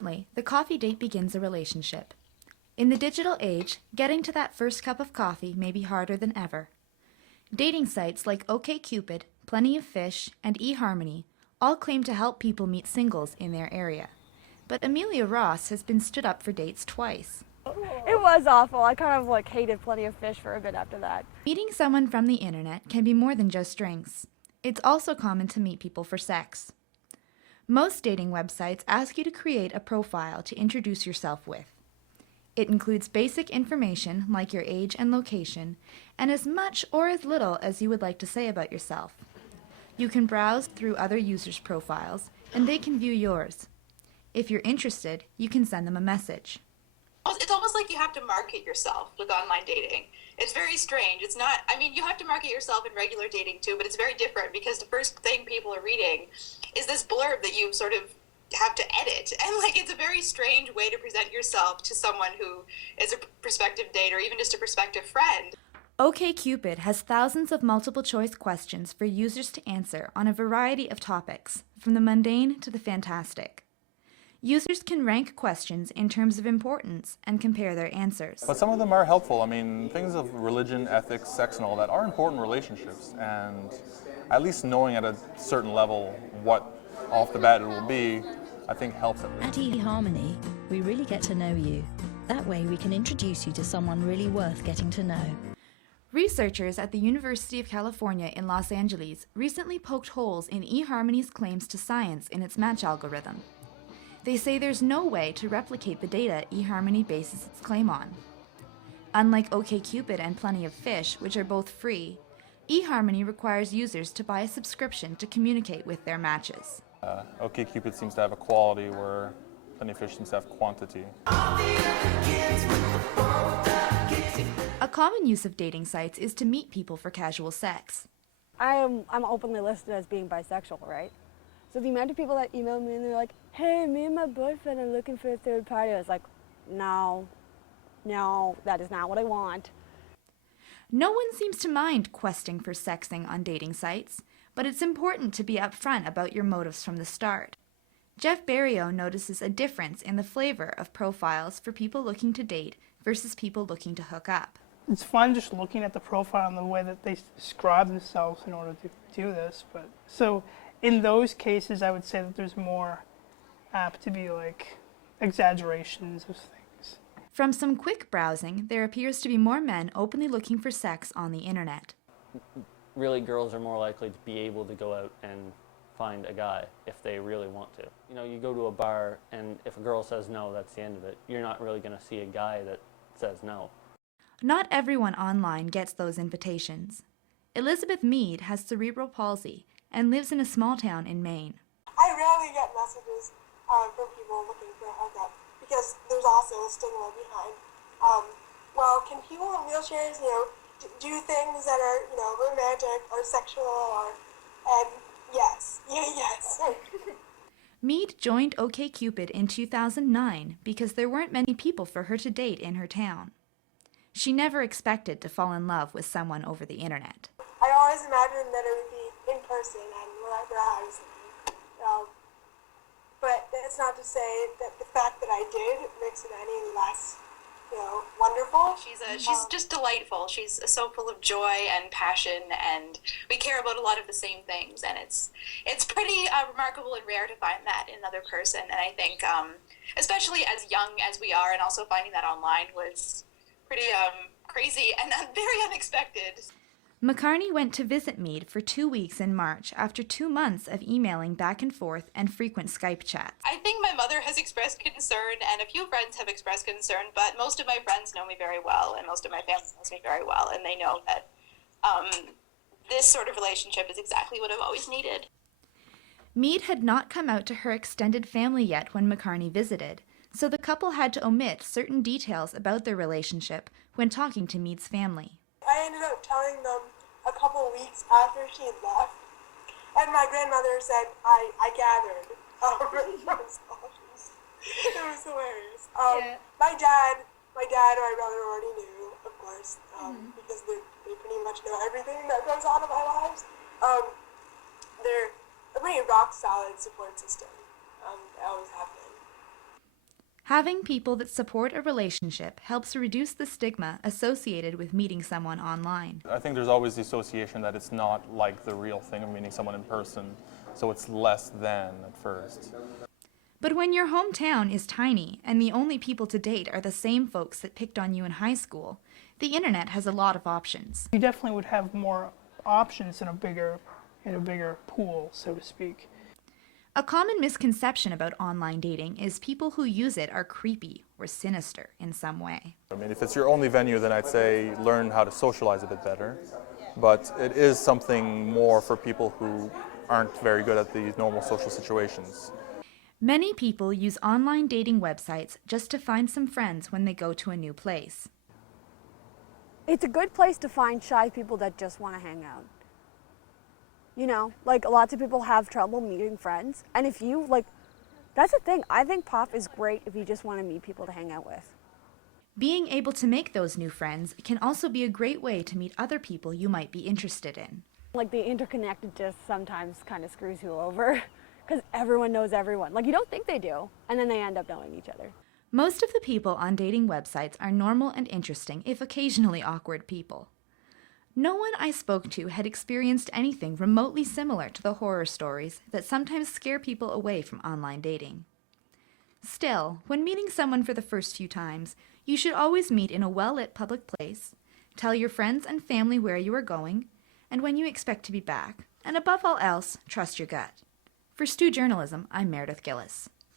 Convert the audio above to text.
Frequently, the coffee date begins a relationship. In the digital age, getting to that first cup of coffee may be harder than ever. Dating sites like OkCupid, Plenty of Fish, and eHarmony all claim to help people meet singles in their area. But Amelia Ross has been stood up for dates twice. It was awful. I kind of hated Plenty of Fish for a bit after that. Meeting someone from the internet can be more than just drinks. It's also common to meet people for sex. Most dating websites ask you to create a profile to introduce yourself with. It includes basic information like your age and location, and as much or as little as you would like to say about yourself. You can browse through other users' profiles, and they can view yours. If you're interested, you can send them a message. It's almost like you have to market yourself with online dating. It's very strange. It's not, you have to market yourself in regular dating too, but it's very different because the first thing people are reading is this blurb that you sort of have to edit. And it's a very strange way to present yourself to someone who is a prospective date or even just a prospective friend. OkCupid has thousands of multiple choice questions for users to answer on a variety of topics, from the mundane to the fantastic. Users can rank questions in terms of importance and compare their answers. But some of them are helpful. Things of religion, ethics, sex, and all that are important relationships. And at least knowing at a certain level what off the bat it will be, I think helps it. At eHarmony, we really get to know you. That way we can introduce you to someone really worth getting to know. Researchers at the University of California in Los Angeles recently poked holes in eHarmony's claims to science in its match algorithm. They say there's no way to replicate the data eHarmony bases its claim on. Unlike OkCupid and Plenty of Fish, which are both free, eHarmony requires users to buy a subscription to communicate with their matches. OkCupid seems to have a quality where Plenty of Fish seems to have quantity. A common use of dating sites is to meet people for casual sex. I'm openly listed as being bisexual, right? So the amount of people that email me and they're like, hey, me and my boyfriend are looking for a third party. I was like, no, that is not what I want. No one seems to mind questing for sexting on dating sites, but it's important to be upfront about your motives from the start. Jeff Barrieau notices a difference in the flavor of profiles for people looking to date versus people looking to hook up. It's fun just looking at the profile and the way that they describe themselves in order to do this. So in those cases, I would say that there's more apt to be exaggerations of things. From some quick browsing, there appears to be more men openly looking for sex on the internet. Really, girls are more likely to be able to go out and find a guy if they really want to. You go to a bar and if a girl says no, that's the end of it. You're not really going to see a guy that says no. Not everyone online gets those invitations. Elizabeth Meade has cerebral palsy and lives in a small town in Maine. I rarely get messages from people looking for a hookup because there's also a stigma behind, can people in wheelchairs, do things that are, romantic or sexual and yes. Meade joined OkCupid in 2009 because there weren't many people for her to date in her town. She never expected to fall in love with someone over the internet. I always imagined that it would be in person and wherever I was. But that's not to say that the fact that I did makes it any less, wonderful. She's just delightful. She's so full of joy and passion, and we care about a lot of the same things. And it's pretty remarkable and rare to find that in another person. And I think, especially as young as we are, and also finding that online was pretty crazy and very unexpected. McCarney went to visit Meade for 2 weeks in March after 2 months of emailing back and forth and frequent Skype chats. I think my mother has expressed concern and a few friends have expressed concern, but most of my friends know me very well and most of my family knows me very well, and they know that this sort of relationship is exactly what I've always needed. Meade had not come out to her extended family yet when McCarney visited, so the couple had to omit certain details about their relationship when talking to Meade's family. I ended up telling them a couple weeks after she had left, and my grandmother said, I gathered. It was hilarious. My dad and my brother already knew, of course, because they pretty much know everything that goes on in my lives. They're a pretty rock-solid support system. They always have been. Having people that support a relationship helps reduce the stigma associated with meeting someone online. I think there's always the association that it's not like the real thing of meeting someone in person, so it's less than at first. But when your hometown is tiny and the only people to date are the same folks that picked on you in high school, the internet has a lot of options. You definitely would have more options in a bigger pool, so to speak. A common misconception about online dating is people who use it are creepy or sinister in some way. I mean, if it's your only venue, then I'd say learn how to socialize a bit better. But it is something more for people who aren't very good at these normal social situations. Many people use online dating websites just to find some friends when they go to a new place. It's a good place to find shy people that just want to hang out. You know, like lots of people have trouble meeting friends. And if you, like, that's the thing. I think POF is great if you just want to meet people to hang out with. Being able to make those new friends can also be a great way to meet other people you might be interested in. Like the interconnected just sometimes kind of screws you over because everyone knows everyone. Like you don't think they do, and then they end up knowing each other. Most of the people on dating websites are normal and interesting, if occasionally awkward people. No one I spoke to had experienced anything remotely similar to the horror stories that sometimes scare people away from online dating. Still, when meeting someone for the first few times, you should always meet in a well-lit public place, tell your friends and family where you are going, and when you expect to be back, and above all else, trust your gut. For Stu Journalism, I'm Meredith Gillis.